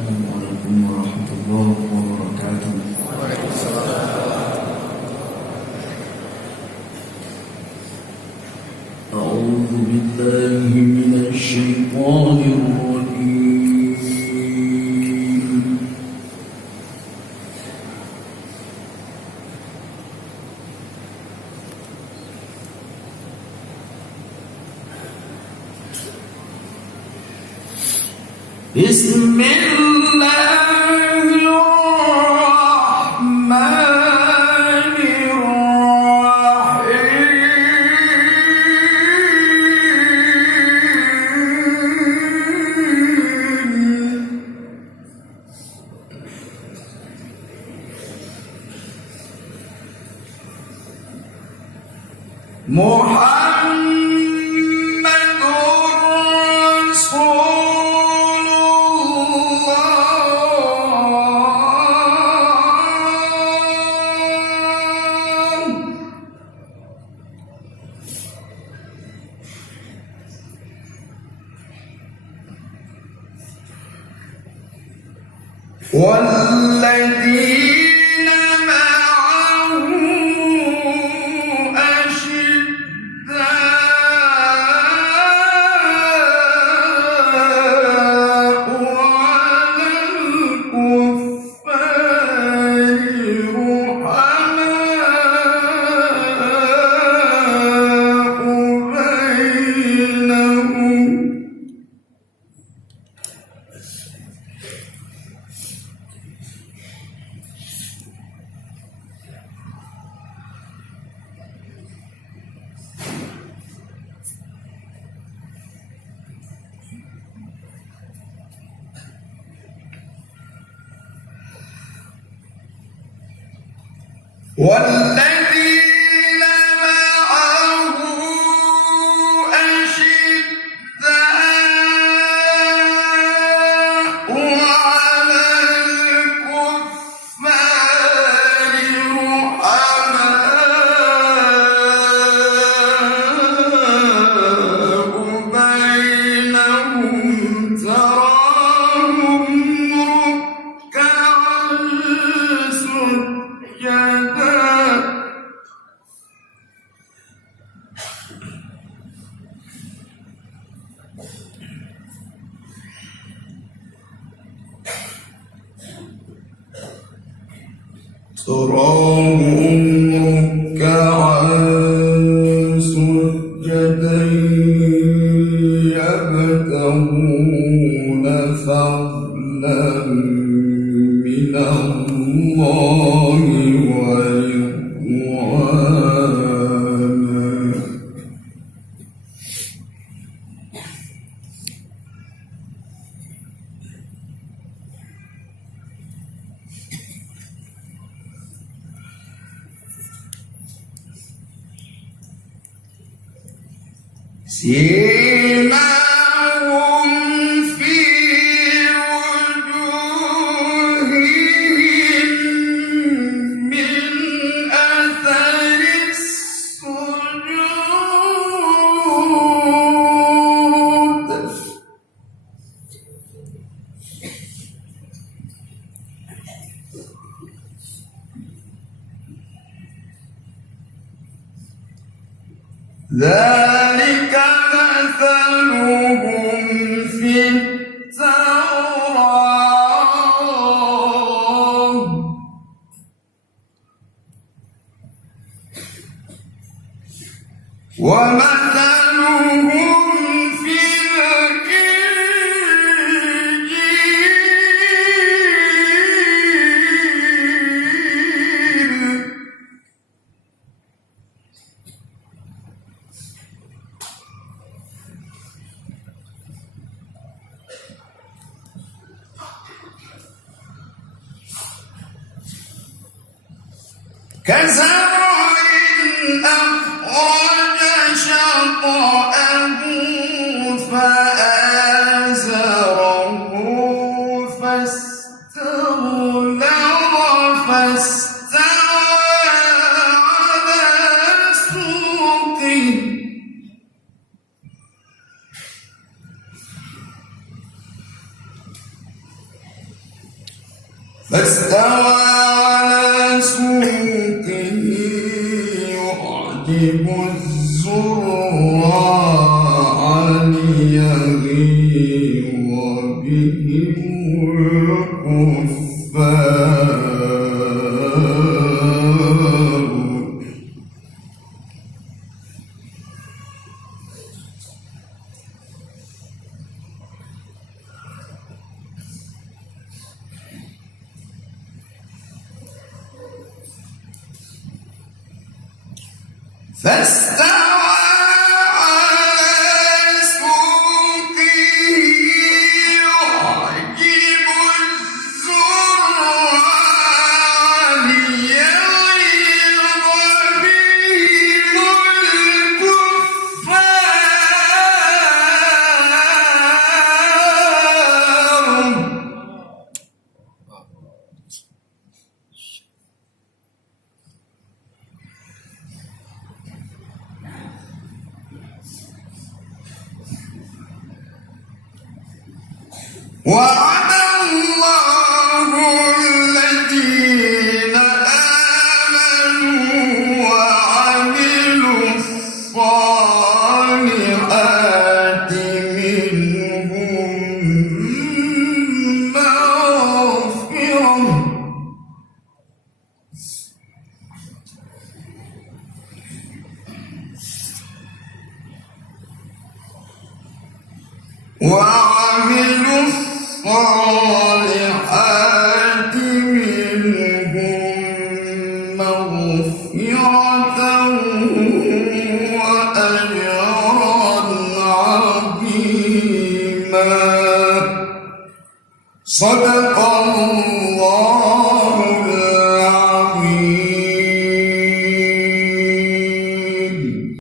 السلام عليكم ورحمة الله وبركاته. وعليكم السلام. أعوذ بالله من الشيطان الرجيم. بسم الله الرحمن الرحيم. محمد رسول والذين معه أشداء على الكفار رحماء بينهم. والذين معه أشداء على الكفار رحماء بينهم تراهم ركعا سجدا يبتغون فضلا من الله ورضوانا. سيماهم في وجوههم من أثر السجود ذلك مثلهم في التوراة ومثلهم في الإنجيل كزرع أخرج شطأه فآزره فاستغلظ فاستوى على سوقه فاستوى على سوقه يعجب الزراع ليغيظ بهم الكفار. فاستوى على سوقه يعجب الزراع ليغيظ بهم الكفار. وعد الله الذين آمنوا وعملوا الصالحات منهم مغفرة وعملوا الصالحات منهم مغفرة وأجرا عظيما. صدق الله.